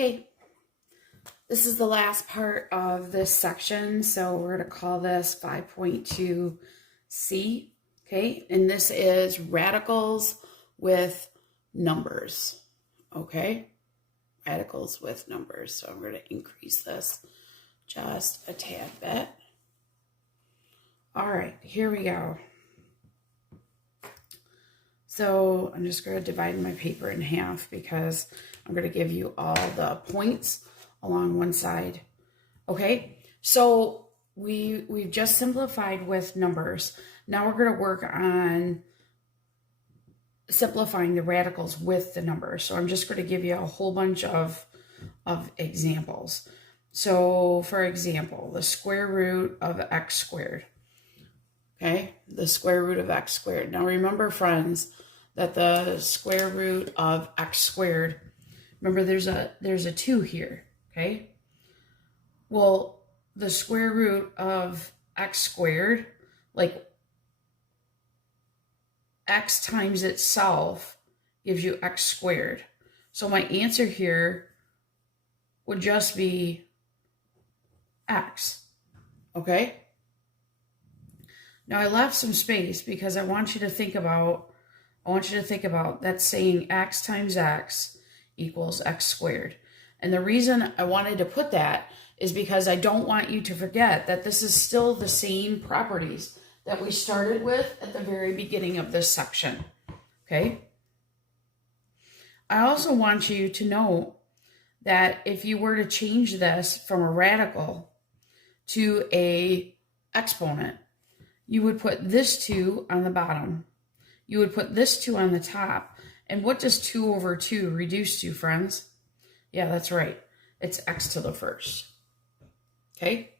Okay, this is the last part of this section, so we're going to call this 5.2C, okay? And this is radicals with numbers, okay? Radicals with numbers. So I'm going to increase this just a tad bit. All right, here we go. So I'm just going to divide my paper in half because I'm going to give you all the points along one side. Okay, so we've just simplified with numbers. Now we're going to work on simplifying the radicals with the numbers. So I'm just going to give you a whole bunch of examples. So for example, the square root of x squared. Okay, the square root of x squared. Now remember, friends, that the square root of x squared, remember there's a 2 here, okay? Well, the square root of x squared, like x times itself gives you x squared. So my answer here would just be x, okay? Now I left some space because I want you to think about that saying x times x equals x squared. And the reason I wanted to put that is because I don't want you to forget that this is still the same properties that we started with at the very beginning of this section, okay? I also want you to know that if you were to change this from a radical to a exponent, you would put this 2 on the bottom. You would put this 2 on the top. And what does 2 over 2 reduce to, friends? Yeah, that's right. It's x to the first. Okay?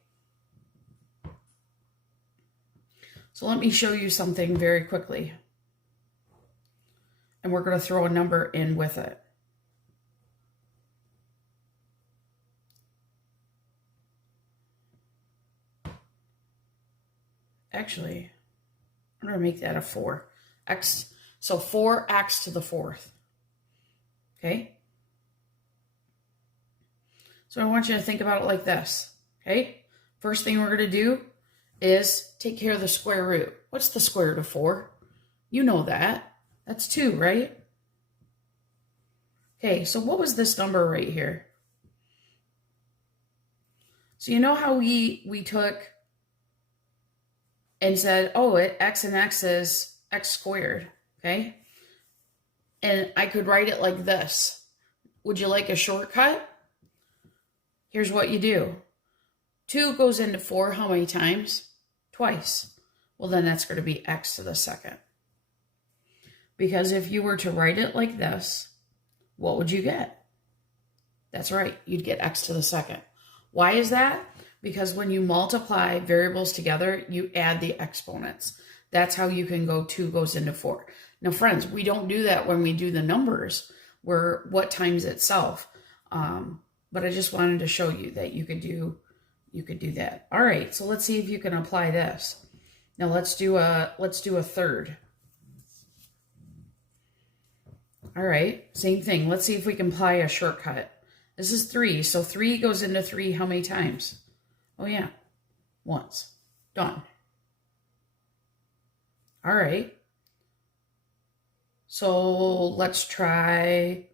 So let me show you something very quickly. And we're going to throw a number in with it. Actually, I'm going to make that a 4. So 4x to the 4th. Okay? So I want you to think about it like this. Okay? First thing we're going to do is take care of the square root. What's the square root of 4? You know that. That's 2, right? Okay, so what was this number right here? So you know how we took and said, oh, x and x is x squared, okay? And I could write it like this. Would you like a shortcut? Here's what you do. 2 goes into 4 how many times? Twice. Well, then that's going to be x to the second. Because if you were to write it like this, what would you get? That's right, you'd get x to the second. Why is that? Because when you multiply variables together, you add the exponents. That's how you can go 2 goes into 4. Now, friends, we don't do that when we do the numbers, where what times itself. But I just wanted to show you that you could do that. All right, so let's see if you can apply this. Now let's do a third. All right, same thing. Let's see if we can apply a shortcut. This is 3, so 3 goes into 3 how many times? Oh yeah, once. Done. All right. So let's try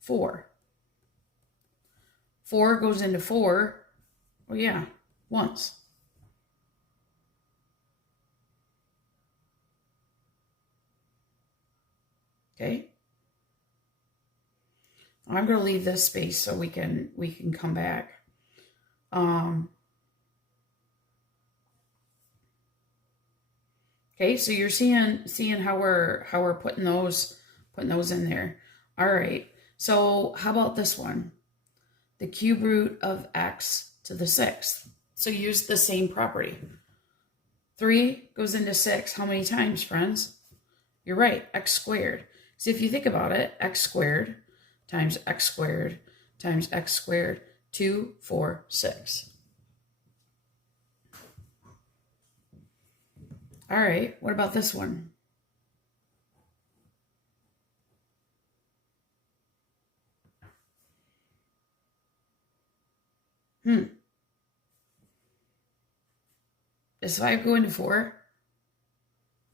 4. 4 goes into 4. Oh yeah, once. Okay. I'm going to leave this space so we can come back. Okay, so you're seeing how we're putting those in there. All right. So how about this one? The cube root of x to the 6th. So use the same property. 3 goes into 6 how many times, friends? You're right, x squared. So if you think about it, x squared times x squared times x squared, 2, 4, 6. All right, what about this one? Does 5 go into 4?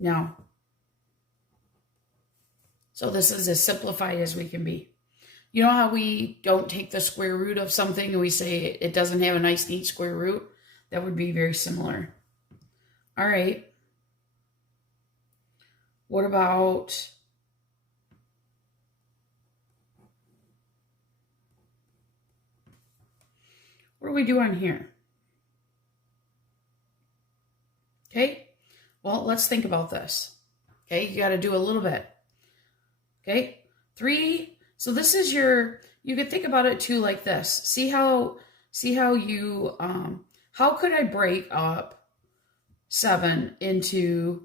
No. So this is as simplified as we can be. You know how we don't take the square root of something and we say it doesn't have a nice, neat square root? That would be very similar. All right. What about... what do we do on here? Okay. Well, let's think about this. Okay. You got to do a little bit. Okay. 3. So this is your, you could think about it too like this. See how you, how could I break up 7 into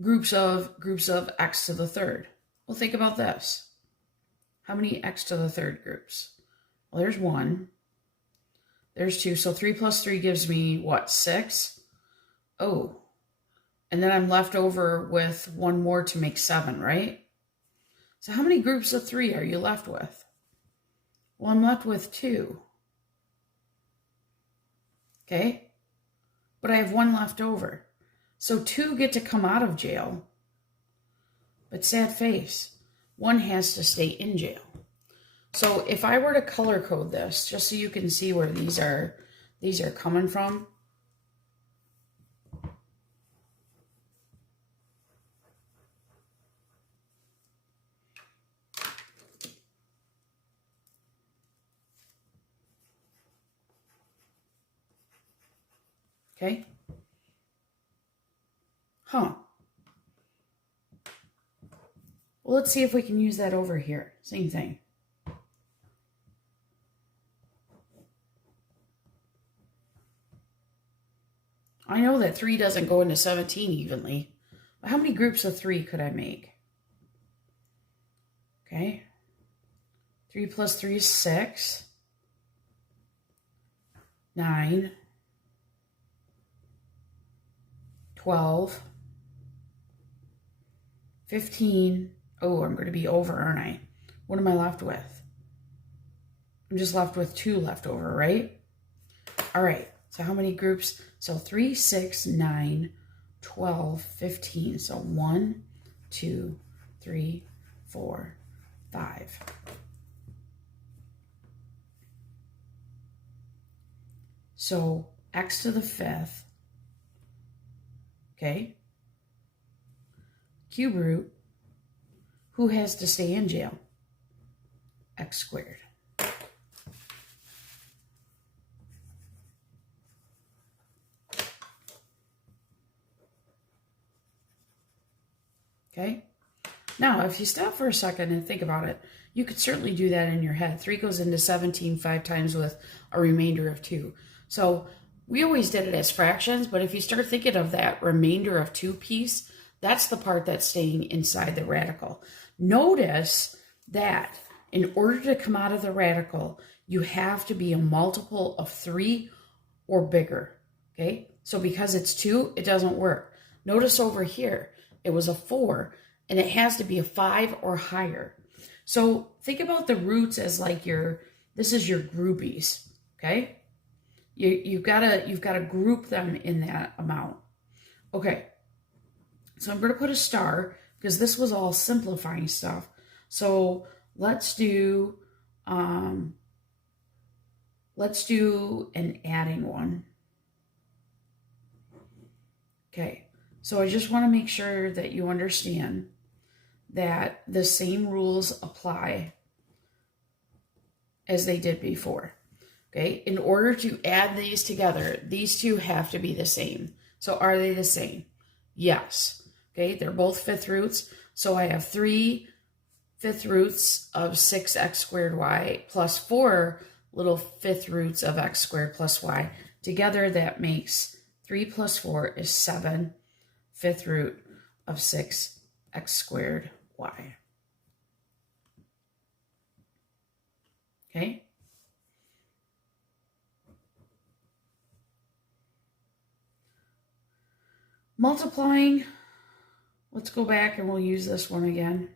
groups of x to the third? Well, think about this. How many x to the third groups? Well, there's 1. There's 2. So 3 plus 3 gives me what? 6? Oh. And then I'm left over with 1 more to make 7, right? So how many groups of 3 are you left with? Well, I'm left with 2. Okay? But I have 1 left over. So 2 get to come out of jail. But sad face, 1 has to stay in jail. So if I were to color code this, just so you can see where these are coming from. Okay. Huh. Well, let's see if we can use that over here. Same thing. I know that 3 doesn't go into 17 evenly. But how many groups of 3 could I make? Okay. 3 plus 3 is 6. 9. 12. 15. Oh, I'm going to be over, aren't I? What am I left with? I'm just left with 2 left over, right? All right. So how many groups? So 3, 6, 9, 12, 15. So 1, 2, 3, 4, 5. So x to the 5th, okay, cube root, who has to stay in jail? X squared. Okay. Now, if you stop for a second and think about it, you could certainly do that in your head. 3 goes into 17 5 times with a remainder of 2. So we always did it as fractions, but if you start thinking of that remainder of 2 piece, that's the part that's staying inside the radical. Notice that in order to come out of the radical, you have to be a multiple of 3 or bigger. Okay. So because it's 2, it doesn't work. Notice over here, it was a 4, and it has to be a 5 or higher. So think about the roots as like this is your groupies, okay? You've got to group them in that amount. Okay, so I'm going to put a star because this was all simplifying stuff. So let's do an adding one. Okay. So I just want to make sure that you understand that the same rules apply as they did before. Okay, in order to add these together, these two have to be the same. So are they the same? Yes. Okay, they're both 5th roots. So I have 3 5th roots of 6x squared y plus 4 little 5th roots of x squared plus y. Together that makes 3 plus 4 is 7 5th root of 6x squared y. Okay? Multiplying, let's go back and we'll use this one again.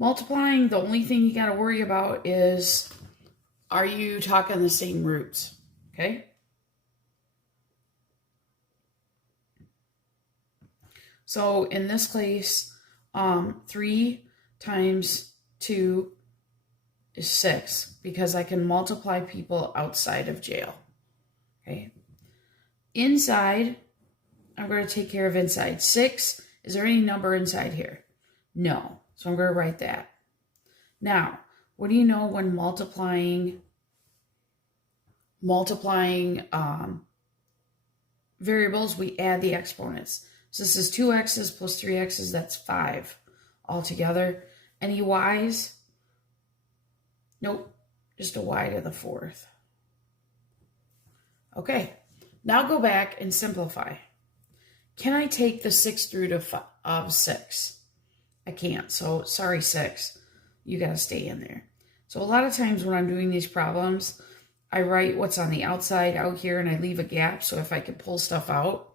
Multiplying, the only thing you got to worry about is, are you talking the same roots? Okay? So in this case, 3 times 2 is 6, because I can multiply people outside of jail. Okay? Inside, I'm going to take care of inside. 6, is there any number inside here? No. So I'm going to write that. Now, what do you know when multiplying variables? We add the exponents. So this is 2x's plus 3x's, that's 5 altogether. Any y's? Nope, just a y to the 4th. Okay, now go back and simplify. Can I take the 6th root of 6? I can't, so sorry 6. You got to stay in there. So a lot of times when I'm doing these problems, I write what's on the outside out here and I leave a gap so if I can pull stuff out.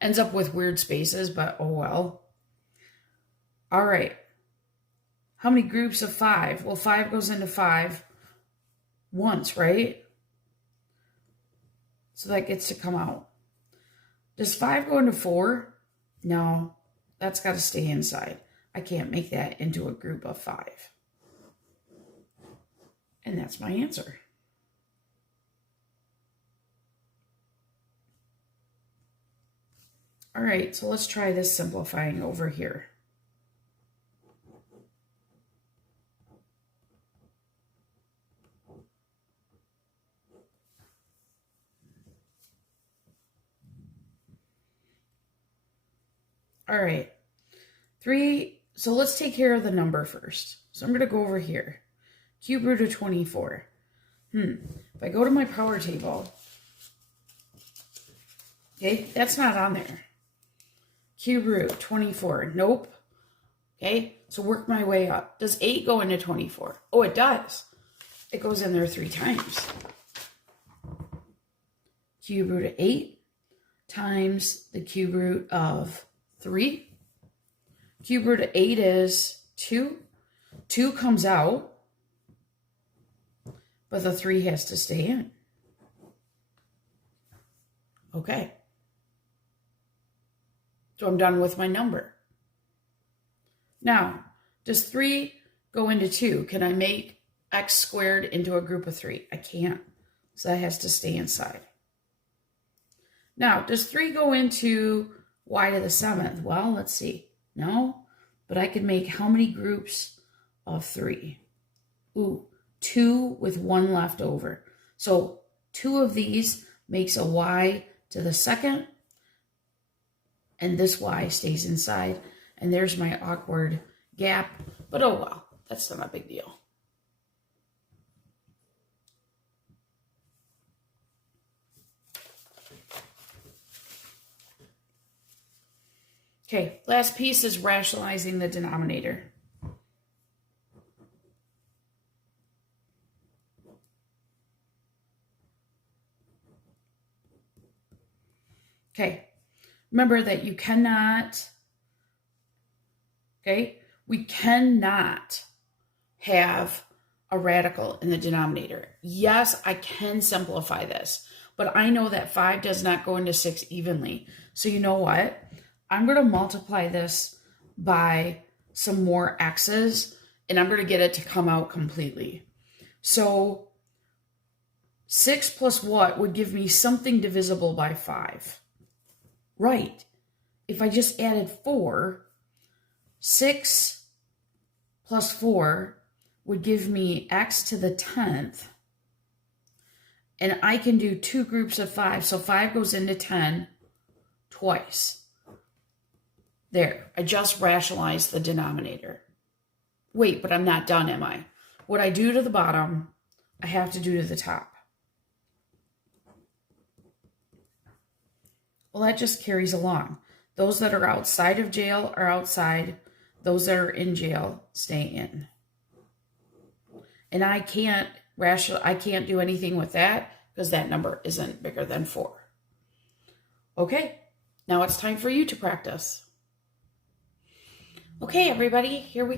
Ends up with weird spaces, but oh well. All right. How many groups of 5? Well, 5 goes into 5 once, right? So that gets to come out. Does 5 go into 4? No, that's got to stay inside. I can't make that into a group of 5. And that's my answer. All right, so let's try this simplifying over here. All right, 3, so let's take care of the number first. So I'm going to go over here. Cube root of 24. If I go to my power table, okay, that's not on there. Cube root 24, nope. Okay, so work my way up. Does 8 go into 24? Oh, it does. It goes in there 3 times. Cube root of 8 times the cube root of 3. Cube root of 8 is 2. 2 comes out, but the 3 has to stay in. Okay. So I'm done with my number. Now, does 3 go into 2? Can I make x squared into a group of 3? I can't. So that has to stay inside. Now, does 3 go into y to the 7th? Well, let's see. No, but I could make how many groups of 3? Ooh, 2 with 1 left over. So 2 of these makes a y to the 2nd, and this y stays inside, and there's my awkward gap, but oh well, that's not a big deal. Okay, last piece is rationalizing the denominator. Okay, remember that you cannot, we cannot have a radical in the denominator. Yes, I can simplify this, but I know that 5 does not go into 6 evenly. So you know what? I'm going to multiply this by some more x's, and I'm going to get it to come out completely. So 6 plus what would give me something divisible by 5? Right. If I just added 4, 6 plus 4 would give me x to the 10th. And I can do 2 groups of 5. So 5 goes into 10 twice. There, I just rationalized the denominator. Wait, but I'm not done, am I? What I do to the bottom, I have to do to the top. Well, that just carries along. Those that are outside of jail are outside. Those that are in jail stay in. And I can't do anything with that because that number isn't bigger than 4. Okay, now it's time for you to practice. Okay, everybody, here we go.